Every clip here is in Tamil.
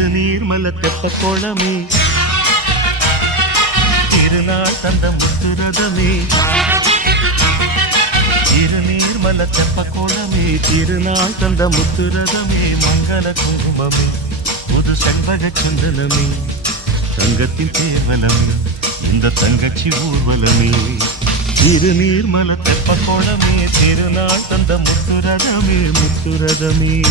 இது நீர்மல தெப்ப கோளமே. திருநாள் தந்த முத்துரதமே இரு நீர்மல தெப்ப கோளமே. திருநாள் தந்த முத்துரதமே மங்கள குங்குமமே. புது செண்பக சுந்தனமே. தங்கத்தின் தேர்வலமே. இந்த தங்கச்சி ஊர்வலமே. திருநீர்மல தெப்ப கோளமே. திருநாள் தந்த முத்துரதமே முத்துரதமே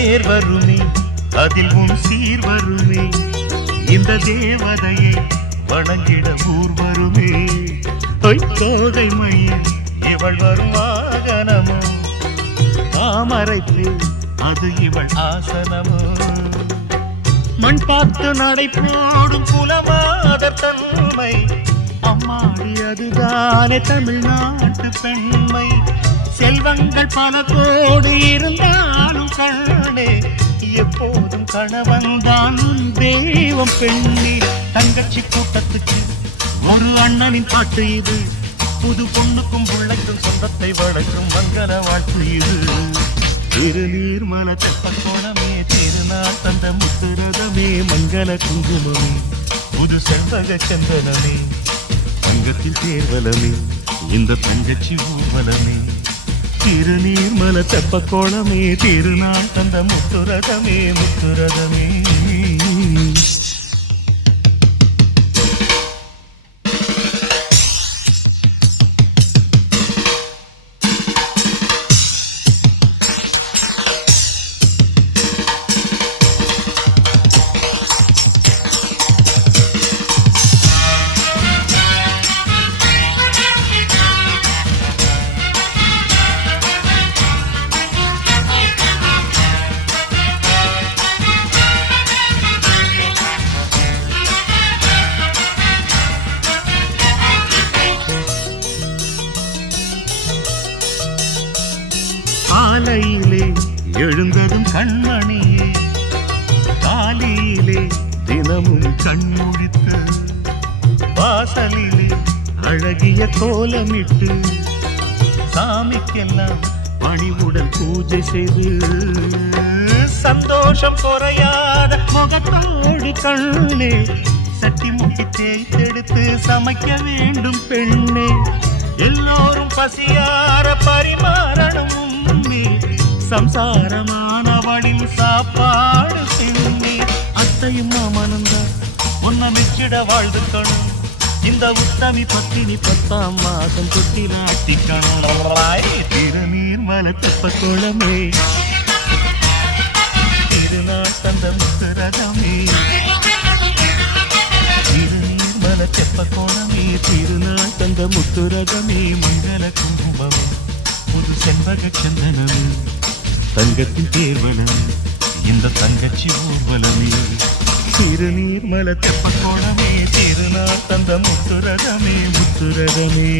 தேர் வருமே அதில் உன் சீர் வருமே. இந்த தேவதையை வணங்கிட ஊர் வருமே. கோதை மைய இவள் வரும் வாகனமோ? தாமரைப்பு அது இவள் ஆசனமோ? மண் பார்த்து நடை போடும் குலமாதர் தன்மை அம்மாடி அதுதானே தமிழ்நாட்டு பெண்மை. செல்வங்கள் பல கோடி இருந்தாலும் கண்ணே எப்போதும் கணவன் தான் தெய்வம் பெண்ணி. தங்கச்சி கூட்டத்துக்கு ஒரு அண்ணனின் பாட்டு இது. புது பொண்ணுக்கும் பிள்ளைக்கும் சொந்தத்தை வளர்க்கும் மங்கள வாழ்த்து இது. திருநீர் மன தெப்பக்கோணமே திருநாள் தந்த முத்துரதமே மங்கள குங்குமமே புது செண்பக சந்தனமே தங்கத்தில் தேர்வலமே இந்த தங்கச்சி ஊர்வலமே. திருநீர்மல தெப்ப கோலமே திருநாள் தந்த முத்துரதமே முத்துரதமே எழுந்ததும் கண்மணியே காலையிலே தினமும் கண்முழித்த வாசலிலே அழகிய கோலமிட்டு சாமிக்கெல்லாம் பணிவுடன் பூஜை செய்து சந்தோஷம் குறையாத முகத்தோடு கண்ணே சட்டி முட்டி தேய்த்தெடுத்து சமைக்க வேண்டும் பெண்ணே. எல்லோரும் பசியார பரிமாறணும் உண்மை சம்சாரமானவனின் சாப்பாடு பெண்ணே அத்தையும் மாமனந்தான் உன்னை மெச்சிட வாழ்ந்துக்கணும் இந்த உத்தமி பத்தினி பத்தாம் மாதம் தொட்டி நாட்டிக்கணும் திருநீர் மலத்தப்ப குளமே திருநாள் தந்த முத்துரதமே திருநீர்மல தெப்ப கோணமே திருநாள் தந்த முத்துரகமே. மங்கள குங்குமம். புது செண்பக சந்தனமே. தங்கத்தின் தேர்வலமே இந்த தங்கச்சி ஊர்வலமே. திருநீர்மல தெப்ப கோணமே திருநாள் தந்த முத்துரகமே முத்துரகமே